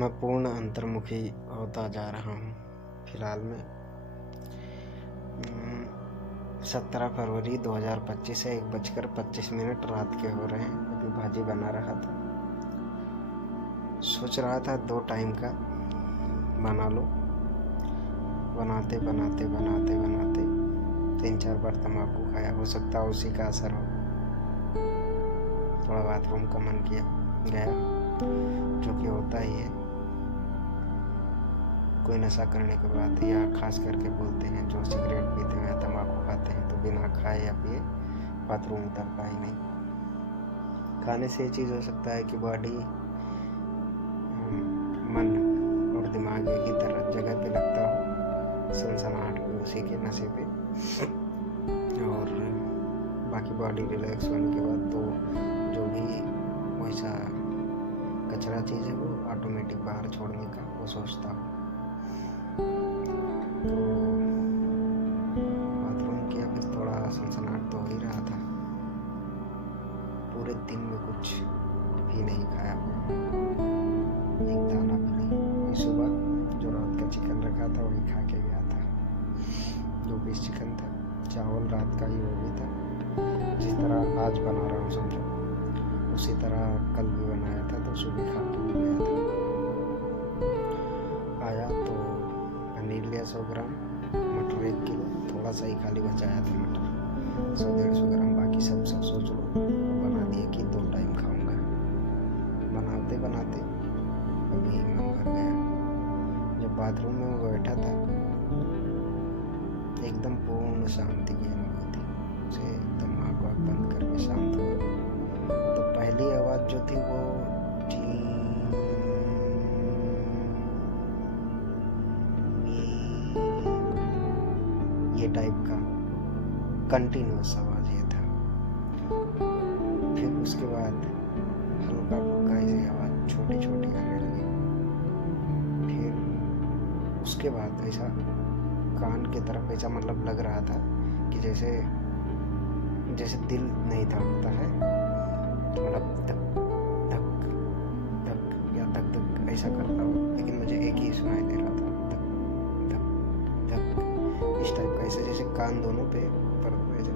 मैं पूर्ण अंतर्मुखी होता जा रहा हूँ। फिलहाल में 17 फरवरी 2025 है, 1:25 रात के हो रहे हैं। अभी भाजी बना रहा था, सोच रहा था 2 टाइम का बना लो। बनाते बनाते बनाते बनाते 3-4 बार तम्बाकू खाया। हो सकता है उसी का असर हो। थोड़ा बाथरूम का मन किया, गया, जो कि होता ही है कोई नशा करने के बाद, या खास करके बोलते हैं जो सिगरेट पीते हैं या तम्बाकू खाते हैं, तो बिना खाए या पिए बाथरूम उतरता ही नहीं। खाने से ये चीज़ हो सकता है कि बॉडी, मन और दिमाग एक ही तरह जगह पे लगता हो, सनसनाहट पे, उसी के नशे पे, और बाकी बॉडी रिलैक्स होने के बाद तो जो भी वैसा कचरा चीज़ है वो ऑटोमेटिक बाहर छोड़ने का वो सोचता हूँ। तो बाथरूम किया, फिर थोड़ा सनसनाहट तो हो ही रहा था। पूरे दिन में कुछ भी नहीं खाया, एक दाना भी नहीं। वही सुबह जो रात का चिकन रखा था वही खा के गया था। 2 पीस चिकन था, चावल रात का ही वो भी था। जिस तरह आज बना रहा हूँ समझो, उसी तरह कल भी बनाया था, तो सुबह खा के भी गया था। आया तो पनीर लिया 100 ग्राम, मटर 1 किलो, थोड़ा सा ही खाली बचाया था मटर, 100-150 ग्राम। बाकी सब सोच लो बना दिए कि 2 टाइम खाऊंगा। बनाते बनाते अभी मन भर गया। जब बाथरूम में वो बैठा था, एकदम पूर्ण शांति की अनुभूति से दिमाग वाग बंद करके शांत हुआ। तो पहली आवाज़ जो थी वो ये टाइप का कंटिन्यूअस आवाज़ ये था। फिर उसके बाद हल्का फुल्का ऐसी आवाज़ छोटी छोटी आने लगी। फिर उसके बाद ऐसा कान की तरफ ऐसा मतलब लग रहा था कि जैसे दिल नहीं धड़कता है, मतलब धक धक धक या धक धक ऐसा करता हो, लेकिन मुझे एक ही सुनाई दे रहा था, धक धक धक, इस टाइप का। ऐसे जैसे कान दोनों पे पर ऐसे।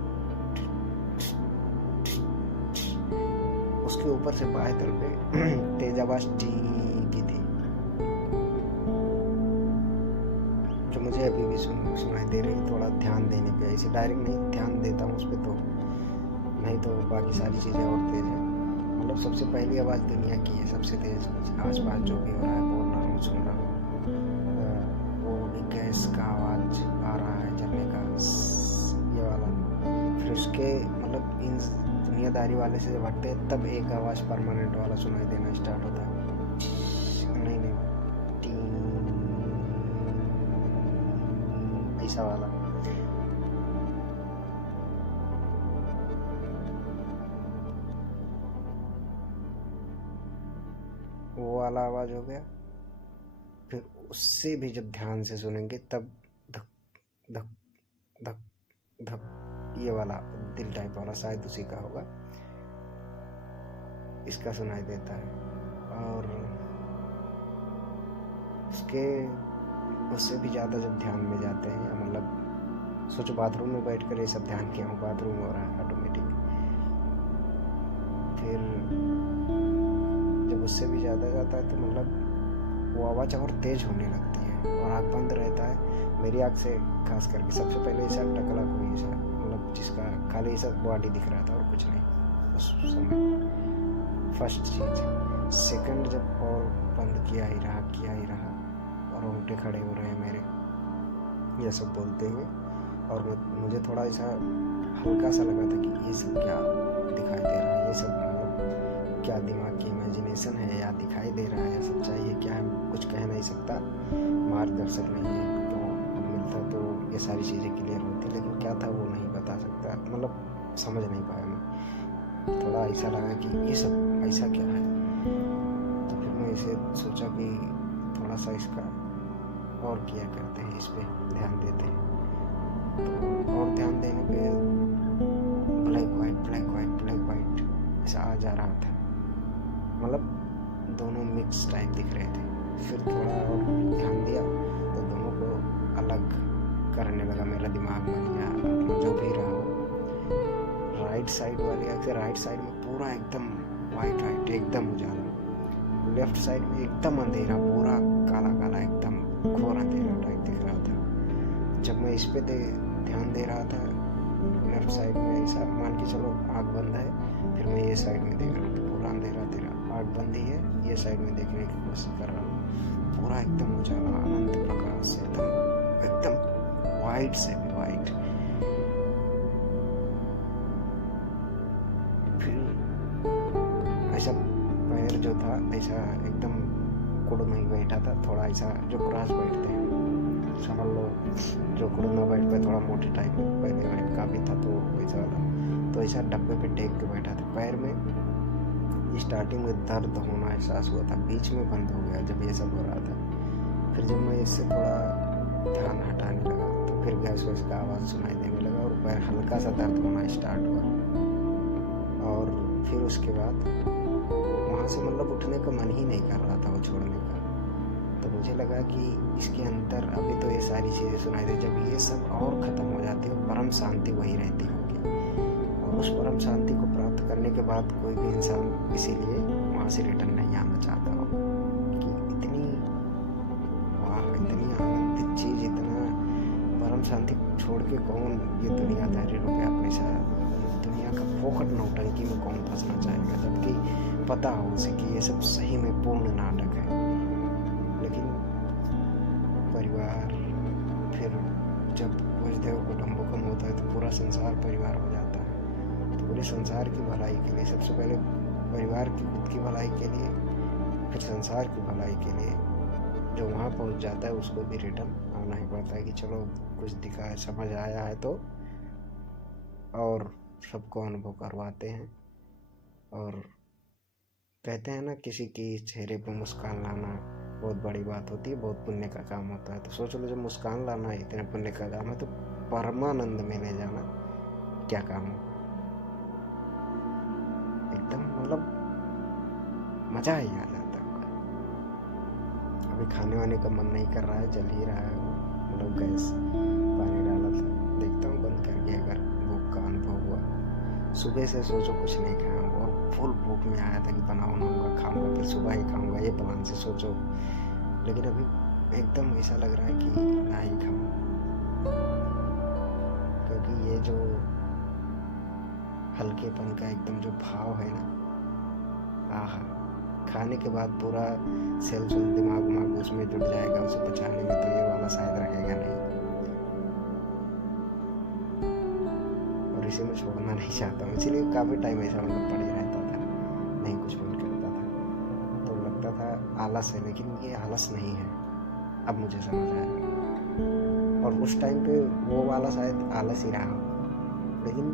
उसके ऊपर से बाएं तरफ पे तेज आवाज टी की थी, जो मुझे अभी भी सुनाई दे रही। थोड़ा ध्यान देने पे, ऐसे डायरेक्ट नहीं ध्यान देता हूँ उस पर, तो नहीं तो बाकी सारी चीज़ें और तेज है। मतलब सबसे पहली आवाज़ दुनिया की है, सबसे तेज। आसपास जो भी हो रहा है, बोल रहा हूँ, सुन रहा हूँ, वो भी गैस का आवाज़ आ रहा है, जलने का, ये वाला। फिर उसके मतलब इन दुनियादारी वाले से जब हटते हैं, तब एक आवाज़ परमानेंट वाला सुनाई देना स्टार्ट होता है। नहीं, ऐसा वाला। वो वाला आवाज़ हो गया। फिर उससे भी जब ध्यान से सुनेंगे तब धक धक धक धक, ये वाला दिल टाइप वाला, शायद उसी का होगा, इसका सुनाई देता है। और उससे भी ज़्यादा जब ध्यान में जाते हैं, या मतलब सोचो बाथरूम में बैठकर ये सब ध्यान किया हूँ, बाथरूम हो रहा है ऑटोमेटिक। फिर जब उससे भी ज़्यादा जाता है तो मतलब वो आवाज़ और तेज़ होने लगती है, और आँख बंद रहता है। मेरी आँख से खास करके सबसे पहले ऐसा टकला कोई ऐसा, मतलब जिसका खाली ऐसा बॉडी दिख रहा था और कुछ नहीं उस समय, फर्स्ट चीज़। सेकंड जब और बंद किया ही रहा और रोंगटे खड़े हो रहे हैं मेरे, ये सब बोलते हुए। और मुझे थोड़ा ऐसा हल्का सा लगा था कि ये सब क्या दिखाई दे रहा है, ये सब मतलब क्या दिमाग की इमेजिनेशन है, या दिखाई दे रहा है, सच्चाई है, क्या है, कुछ कह नहीं सकता, मार्गदर्शक नहीं है। तो अब मिलता तो ये सारी चीज़ें क्लियर होती, लेकिन क्या था वो नहीं बता सकता, मतलब समझ नहीं पाया मैं। थोड़ा ऐसा लगा कि ये सब ऐसा क्या है। तो फिर मैं इसे सोचा कि थोड़ा सा इसका और किया करते हैं, इस पर ध्यान देते हैं। तो और ध्यान देने पे ब्लैक वाइट ऐसा आ जा रहा था, मतलब दोनों मिक्स टाइप दिख रहे थे। फिर थोड़ा और ध्यान दिया तो दोनों को अलग करने लगा मेरा दिमाग में, या जो भी रहा हो। राइट साइड वाली आँख से राइट साइड में पूरा एकदम वाइट एकदम उजाला, लेफ्ट साइड में एकदम अंधेरा, पूरा काला काला एकदम घोर अंधेरा टाइप दिख रहा था। जब मैं इस पे ध्यान दे रहा था लेफ्ट साइड में, ऐसा मान के चलो आँख बंद है, फिर मैं ये साइड में देख रहा हूँ, पूरा अंधेरा तेरा, आँख बंद ही है, ये साइड में देखने की कोशिश कर रहा हूँ, पूरा एकदम उजाला अनंत प्रकाश से, एकदम वाइट से भी वाइट। फिर ऐसा पैर जो था ऐसा एकदम कुड़ नहीं बैठा था, थोड़ा ऐसा जो क्रॉस बैठते हैं, समझ लो जो कुड़ ना बैठ पे थोड़ा मोटे टाइप में पहले बैठ का भी था, तो वैसा वाला, तो ऐसा डब्बे पे टेक के बैठा था। पैर में स्टार्टिंग में दर्द होना एहसास हुआ था, बीच में बंद हो गया जब ये सब हो रहा था। फिर जब मैं इससे थोड़ा ध्यान हटाने लगा तो फिर गैस वैस का आवाज़ सुनाई देने लगा और पैर हल्का सा दर्द होना स्टार्ट हुआ। और फिर उसके बाद वहाँ से मतलब उठने का मन ही नहीं कर रहा था वो छोड़ने का। तो मुझे लगा कि इसके अंदर अभी तो ये सारी चीज़ें सुनाई दी, जब ये सब और ख़त्म हो जाती है परम शांति वही रहती होगी, और उस परम शांति को प्राप्त करने के बाद कोई भी इंसान इसीलिए वहाँ से रिटर्न नहीं आना चाहता हो कि इतनी वाह, इतनी आनंदित चीज़, इतना परम शांति छोड़ के कौन ये दुनियादारी रुपया पैसा दुनिया का फोकट नौटंकी में कौन फंसना चाहेगा, जबकि पता हो उसे कि ये सब सही में पूर्ण नाटक है। लेकिन परिवार, फिर जब वसुदेव कुटुंबकम होता है तो पूरा संसार परिवार हो जाता है। तो पूरे संसार की भलाई के लिए, सबसे पहले परिवार की खुद की भलाई के लिए, फिर संसार की भलाई के लिए जो वहाँ पहुँच जाता है उसको भी रिटर्न आना ही पड़ता है कि चलो कुछ दिखा है, समझ आया है तो, और सबको अनुभव करवाते हैं। और कहते हैं ना, किसी के चेहरे पर मुस्कान लाना बहुत बड़ी बात होती है, बहुत पुण्य का काम होता है। तो सोच लो जब मुस्कान लाना इतने पुण्य का काम है तो परमानंद में ले जाना क्या काम होगा। एकदम मतलब मजा ही आ जाता है। अभी खाने वाने का मन नहीं कर रहा है, जल ही रहा है, मतलब गैस पानी डाला था, देखता हूँ बंद करके अगर भूख का अनुभव हुआ। सुबह से सोचो कुछ नहीं खाया और फुल भूख में आया था कि बनाऊंगा खाऊंगा, फिर सुबह ही खाऊंगा, ये प्लान से सोचो। लेकिन अभी एकदम ऐसा लग रहा है कि ना ही खाऊं, क्योंकि ये जो हल्केपन का एकदम जो भाव है ना, आहा, खाने के बाद पूरा सेल दिमाग उसमें जुट जाएगा, उसे पचाने में तो ये वाला शायद रहेगा नहीं, और इसे मैं छोड़ना नहीं चाहता हूँ। इसीलिए काफ़ी टाइम ऐसा मतलब पड़े रहता था, नहीं कुछ मन करता था, तो लगता था आलस है, लेकिन ये आलस नहीं है, अब मुझे समझ आया। और उस टाइम पे वो वाला शायद आलस ही रहा, लेकिन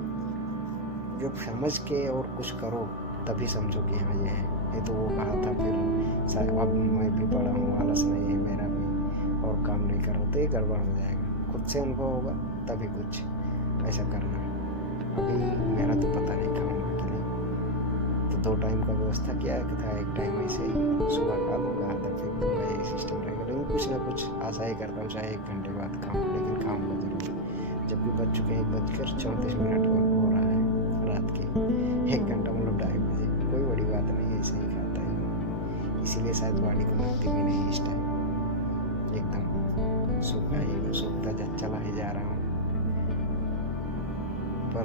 जब समझ के और कुछ करो तभी समझो कि हाँ ये है। ये तो वो कहा था फिर शायद, अब मैं भी बड़ा हूँ, आलस नहीं है मेरा भी, और काम नहीं कर रहा तो ये गड़बड़ हो जाएगा। खुद से अनुभव होगा तभी कुछ ऐसा करना है। अभी मेरा तो पता नहीं खाऊंगा कि नहीं, तो 2 टाइम का व्यवस्था किया था, एक टाइम ऐसे ही सुबह खा लूँगा, आधा फिर दूँगा, ये सिस्टम रहेगा। लेकिन कुछ ना कुछ आशा ही करता हूँ, चाहे 1 घंटे बाद खाऊँ, लेकिन खाऊँगा जरूर। जब भी बज चुके 1:34 हो रहा है रात के, 1 घंटा मतलब 2:30 बजे, कोई बड़ी बात नहीं है, ऐसे ही खाता है। इसीलिए शायद बॉडी को लगती भी नहीं इस टाइम, एकदम सूखता चला ही जा रहा हूँ, पर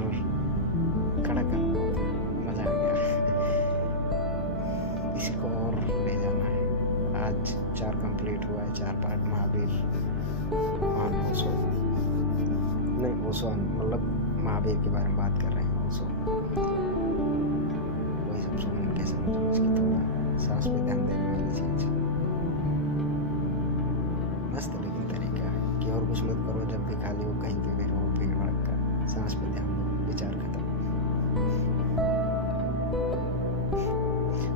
कड़क अनुभव, मजा आ गया। इसी को और ले जाना है। आज 4 कंप्लीट हुआ है, 4 पार्ट महावीर ओशो, नहीं ओशो मतलब महावीर के बारे में बात कर रहे हैं, ओशो वही सब सुन के समझो, इसकी थोड़ा सांस पे ध्यान देने वाली चीज मस्त, लेकिन तरीका है कि और कुछ मत करो, जब भी खाली हो कहीं पे भी रहो, भीड़ भड़का, सांस पे ध्यान दो, विचार खत्म,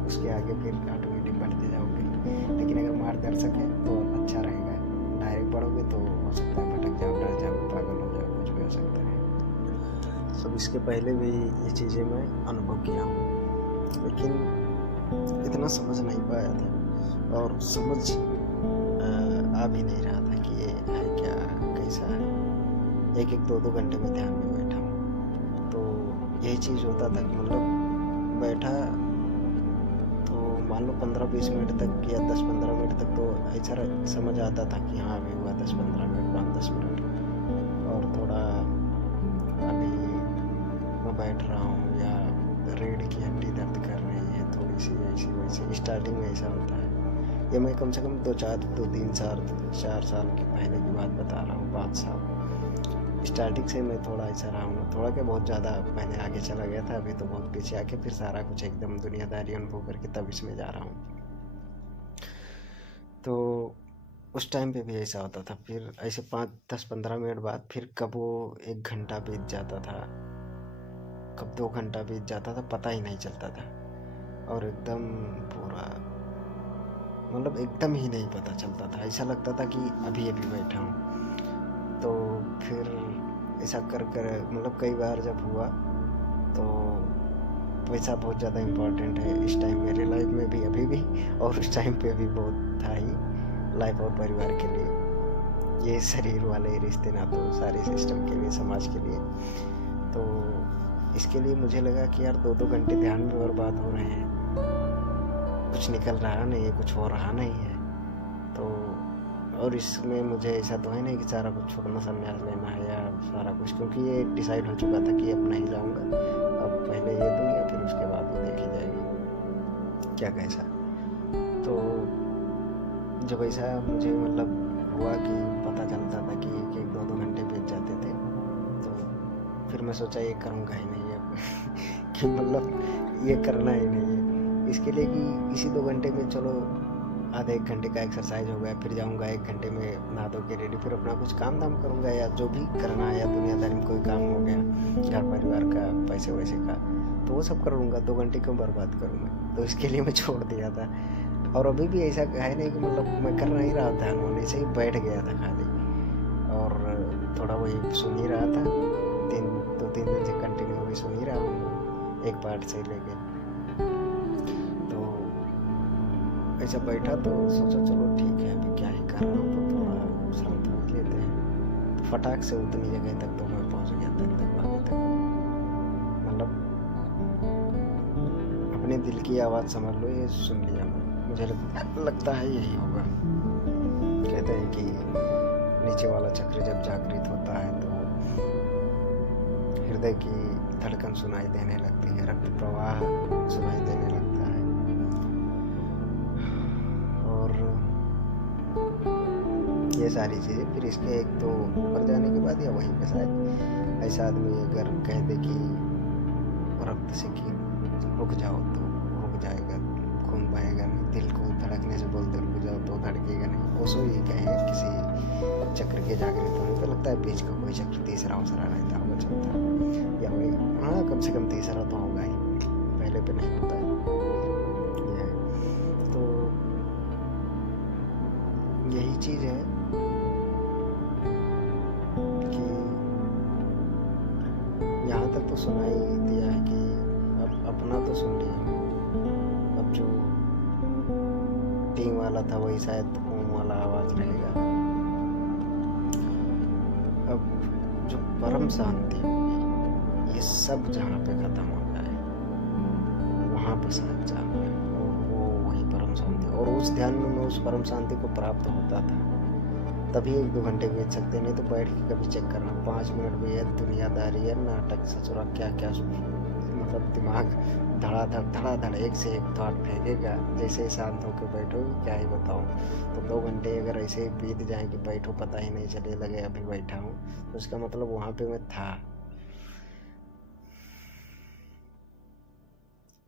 उसके आगे फिर ऑटोमेटिक बढ़ते जाओगे। लेकिन अगर मार्गदर्शक है तो अच्छा रहेगा, डायरेक्ट पढ़ोगे तो हो सकता है भटक जाओ, डर जाओ, पागल हो जाओ, कुछ भी हो सकता है। सब इसके पहले भी ये चीज़ें मैं अनुभव किया हूँ, लेकिन इतना समझ नहीं पाया था। और समझ आ भी नहीं रहा था कि ये है क्या, कैसा है। एक एक 2-2 घंटे में ध्यान में बैठा हूँ। तो यही चीज़ होता था कि मतलब बैठा तो मान लो 15-20 मिनट तक या 10-15 मिनट तक तो ऐसा समझ आता था कि हाँ अभी हुआ 10-15 मिनट, 5-10 मिनट, और थोड़ा अभी मैं बैठ रहा हूँ या रीढ़ की हड्डी दर्द कर रही है थोड़ी सी, ऐसी वैसी। स्टार्टिंग में ऐसा होता है। ये मैं कम से कम 2-3 साल 4 साल के पहले की बात बता रहा हूँ, 5 साल। स्टार्टिंग से मैं थोड़ा ऐसा रहा हूँ, थोड़ा क्या बहुत ज़्यादा पहले आगे चला गया था। अभी तो बहुत पीछे आके फिर सारा कुछ एकदम दुनियादारी अनुभव करके तब इसमें जा रहा हूँ। तो उस टाइम पे भी ऐसा होता था। फिर ऐसे 5-10-15 मिनट बाद फिर कब वो 1 घंटा बीत जाता था, कब 2 घंटा बीत जाता था, पता ही नहीं चलता था। और एकदम पूरा मतलब एकदम ही नहीं पता चलता था। ऐसा लगता था कि अभी अभी बैठा हूँ। तो फिर ऐसा कर मतलब कई बार जब हुआ तो पैसा बहुत ज़्यादा इम्पोर्टेंट है इस टाइम मेरे लाइफ में भी, अभी भी, और उस टाइम पे भी बहुत था ही लाइफ और परिवार के लिए, ये शरीर वाले रिश्ते ना तो सारे सिस्टम के लिए, समाज के लिए। तो इसके लिए मुझे लगा कि यार 2-2 घंटे ध्यान में बर्बाद हो रहे हैं, कुछ निकल रहा नहीं है, कुछ हो रहा नहीं है। तो और इसमें मुझे ऐसा तो है नहीं कि सारा कुछ छोड़ना, संन्यास लेना है या सारा कुछ, क्योंकि ये डिसाइड हो चुका था कि अब नहीं जाऊंगा। अब पहले ये दुनिया, फिर उसके बाद वो देखी जाएगी क्या कैसा। तो जब ऐसा मुझे मतलब हुआ कि पता चलता था कि 1-2 घंटे बीत जाते थे, तो फिर मैं सोचा ये करूँगा ही नहीं अब कि मतलब ये करना ही नहीं है। इसके लिए कि इसी 2 घंटे में चलो आधे 1 घंटे का एक्सरसाइज हो गया, फिर जाऊंगा 1 घंटे में नहा धो के रेडी, फिर अपना कुछ काम धाम करूंगा या जो भी करना है, या दुनियादारी में कोई काम हो गया, घर परिवार का, पैसे वैसे का, तो वो सब कर लूँगा। 2 घंटे क्यों बर्बाद करूँगा। तो इसके लिए मैं छोड़ दिया था। और अभी भी ऐसा है नहीं कि मतलब मैं कर नहीं रहा था, होने से ही बैठ गया था खाली, और थोड़ा वही सुन ही रहा था। 2-3 दिन से कंटिन्यू वही सुन ही रहा हूँ, एक पार्ट से लेके। तो ऐसा बैठा तो सोचा चलो ठीक है, अभी क्या ही कर रहा हूँ, तो थोड़ा शांत हो लेते हैं। तो फटाक से उतनी जगह तक तो मैं पहुँच गया तक आगे तक। मतलब अपने दिल की आवाज़ समझ लो, ये सुन लिया मैं। मुझे लगता है यही होगा। कहते हैं कि नीचे वाला चक्र जब जागृत होता है तो हृदय की धड़कन सुनाई देने लगती है, रक्त प्रवाह सुनाई देने लगता है। और ये सारी चीज़ें फिर इसके एक तो ऊपर जाने के बाद या वहीं पे शायद ऐसा आदमी अगर कह दे कि रक्त से कि रुक जाओ तो रुक जाएगा, खून बहेगा नहीं। दिल को धड़कने से बोलते रुक जाओ तो धड़केगा नहीं। ओशो ये कहे किसी चक्र के जागृत होने पे लगता है बीच का कोई चक्र तीसरा रहता होगा, चलता या वही, हाँ कम से कम तीसरा तो होगा ही, पहले पे नहीं होता है। तो यही चीज़ है कि यहाँ तक तो सुनाई दिया है कि अब अपना तो सुन लिया। अब जो टीम वाला था वही शायद ओम वाला आवाज़ रहेगा। अब जो परम शांति होगी, ये सब जहाँ पे ख़त्म हो जाए वहाँ पे शांत जाना है, और वो वही परम शांति। और उस ध्यान में मैं उस परम शांति को प्राप्त होता था, तभी 1-2 घंटे बीत सकते, नहीं तो बैठ के कभी चेक करना 5 मिनट भी है, दुनियादारी है, नाटक ससुरा क्या क्या, मतलब दिमाग धड़ाधड़ एक से एक थॉट फेंकेगा। जैसे ही शांत होकर बैठो, क्या ही बताऊँ। तो 2 घंटे अगर ऐसे ही बीत जाए कि बैठो पता ही नहीं चले, लगे अभी बैठा हूँ, तो उसका मतलब वहाँ पे मैं था।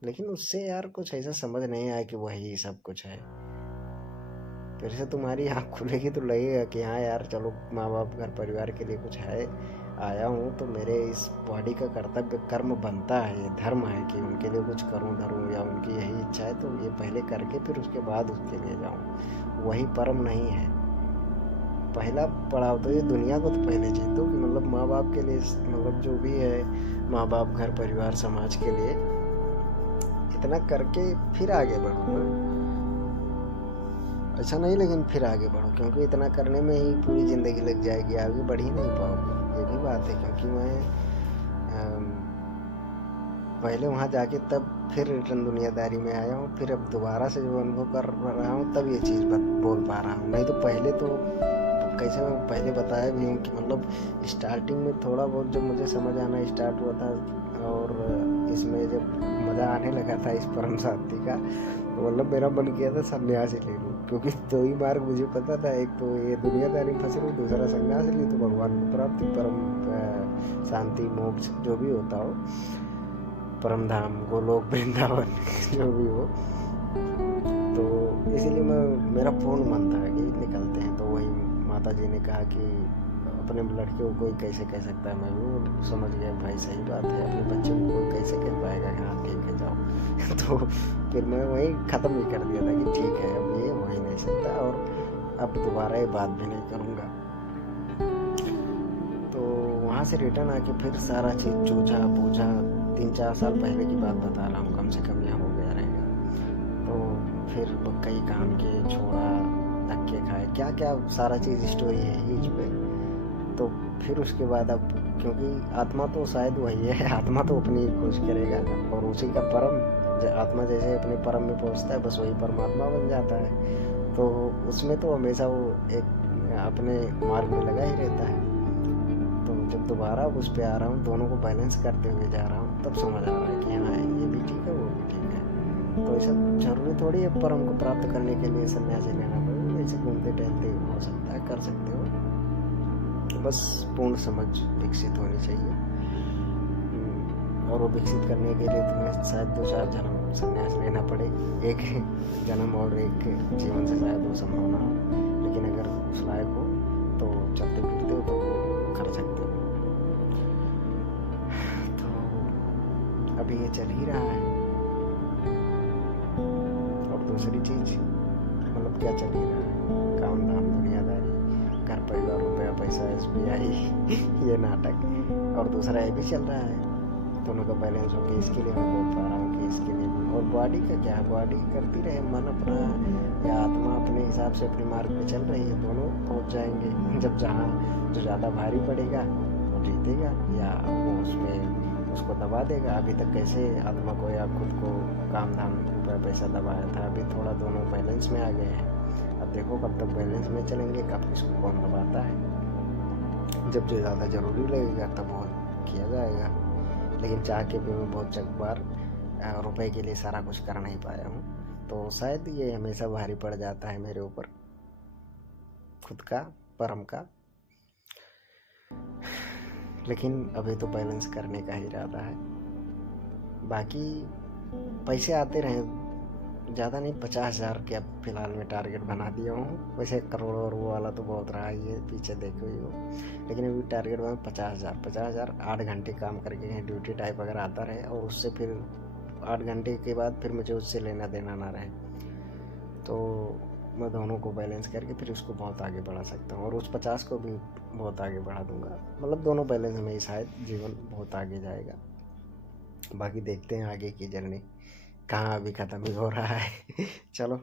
लेकिन उससे यार कुछ ऐसा समझ नहीं आया कि वही सब कुछ है। फिर से तुम्हारी आँख खुलेगी तो लगेगा कि हाँ यार चलो, माँ बाप घर परिवार के लिए कुछ है, आया हूँ तो मेरे इस बॉडी का कर्तव्य कर्म बनता है, ये धर्म है कि उनके लिए कुछ करूँ धरूँ, या उनकी यही इच्छा है तो ये पहले करके फिर उसके बाद उसके लिए जाऊँ। वही परम नहीं है। पहला पड़ाव तो ये दुनिया को तो पहले जीतो कि मतलब माँ बाप के लिए, मतलब जो भी है, माँ बाप घर परिवार समाज के लिए इतना करके फिर आगे बढ़ो ना। ऐसा नहीं, लेकिन फिर आगे बढ़ो, क्योंकि इतना करने में ही पूरी ज़िंदगी लग जाएगी, आगे बढ़ ही नहीं पाओगे। ये भी बात है, क्योंकि मैं पहले वहाँ जाके तब फिर रिटर्न दुनियादारी में आया हूँ, फिर अब दोबारा से जो अनुभव कर रहा हूँ तब ये चीज़ बोल पा रहा हूँ। नहीं तो पहले तो कैसे मैं पहले बताया भी हूँ कि मतलब स्टार्टिंग में थोड़ा बहुत जब मुझे समझ आना स्टार्ट हुआ था और इसमें जब मज़ा आने लगा था इस परम शांति का, तो मतलब मेरा मन किया था संन्यास ले लूँ, क्योंकि दो ही मार्ग मुझे पता था, एक तो ये दुनियादारी फंस लूँ, दूसरा संन्यास ली तो भगवान को प्राप्ति, परम शांति, मोक्ष जो भी होता हो, परम धाम, गोलोक, वृंदावन जो भी हो। तो इसीलिए मेरा पूर्ण मन था कि निकलते हैं। तो वही माता जी ने कहा कि अपने लड़के को कोई कैसे कह सकता है, मैं भी समझ गया भाई सही बात है, अपने बच्चे को कोई कैसे कह पाएगा कि हाँ ठीक है जाओ। तो फिर मैं वही ख़त्म ही कर दिया था कि ठीक है अब ये हो ही नहीं सकता और अब दोबारा ये बात भी नहीं करूँगा। तो वहाँ से रिटर्न आके फिर सारा चीज़ चूझा बूझा, 3-4 साल पहले की बात बता रहा हूँ, कम से कम यहाँ हो गया रहेगा। तो फिर कई काम के छोड़ा, धक्के खाए, क्या क्या सारा चीज़ स्टोरी है ही इस पे। तो फिर उसके बाद अब क्योंकि आत्मा तो शायद वही है, आत्मा तो अपनी खोज करेगा और उसी का परम, आत्मा जैसे अपने परम में पहुँचता है बस वही परमात्मा बन जाता है। तो उसमें तो हमेशा वो एक अपने मार्ग में लगा ही रहता है। तो जब दोबारा उस पर आ रहा हूँ, दोनों को बैलेंस करते हुए जा रहा हूँ, तब समझ आ रहा है कि हाँ ये भी ठीक है वो भी ठीक है। तो ऐसा जरूरी थोड़ी है परम को प्राप्त करने के लिए सन्यासी लेना पड़ेगा, ऐसे घूमते टहलते हो सकता है, कर सकते हो, बस पूर्ण समझ विकसित होनी चाहिए। और वो विकसित करने के लिए तुम्हें शायद 2-4 जन्म सन्यास लेना पड़े, एक जन्म और एक जीवन से शायद वो संभव ना हो, लेकिन अगर उस लायक हो तो चलते फिरते हो तो कर सकते हो। तो अभी ये चल ही रहा है। और दूसरी चीज मतलब क्या चल ही रहा है, काम धाम दुनियादारी, घर परिवार, रुपया पैसा, SBI ये नाटक। और दूसरा ये भी चल रहा है, दोनों का बैलेंस हो कि इसके लिए मैं बोल पा रहा हूँ कि इसके लिए भी। और बॉडी का क्या है, बॉडी करती रहे, मन अपना या आत्मा अपने हिसाब से अपने मार्ग पे चल रही है, दोनों पहुँच जाएंगे। जब जहाँ जो ज़्यादा भारी पड़ेगा वो जीतेगा या वो उसमें उसको दबा देगा। अभी तक कैसे आत्मा को या खुद को काम धाम रुपया पैसा दबाया था, अभी थोड़ा दोनों बैलेंस में आ गए हैं। अब देखो कब तक बैलेंस में चलेंगे, कब किसको कौन दबाता है। जब जो ज़्यादा ज़रूरी लगेगा तब वो किया जाएगा। लेकिन चाह के भी मैं बहुत बार रुपए के लिए सारा कुछ कर नहीं पाया हूँ, तो शायद ये हमेशा भारी पड़ जाता है मेरे ऊपर, खुद का, परम का। लेकिन अभी तो बैलेंस करने का ही इरादा है। बाकी पैसे आते रहे, ज़्यादा नहीं, 50,000 के अब फिलहाल मैं टारगेट बना दिया हूँ। वैसे करोड़ और वो वाला तो बहुत रहा है, ये पीछे देखे हुए हो, लेकिन अभी टारगेट बना 50,000। 8 घंटे काम करके ड्यूटी टाइप अगर आता रहे और उससे फिर 8 घंटे के बाद फिर मुझे उससे लेना देना ना रहे, तो मैं दोनों को बैलेंस करके फिर उसको बहुत आगे बढ़ा सकता हूँ और उस 50 को भी बहुत आगे बढ़ा दूँगा। मतलब दोनों बैलेंस में ही शायद जीवन बहुत आगे जाएगा। बाकी देखते हैं आगे की जर्नी कहाँ, अभी ख़त्म ही हो रहा है। चलो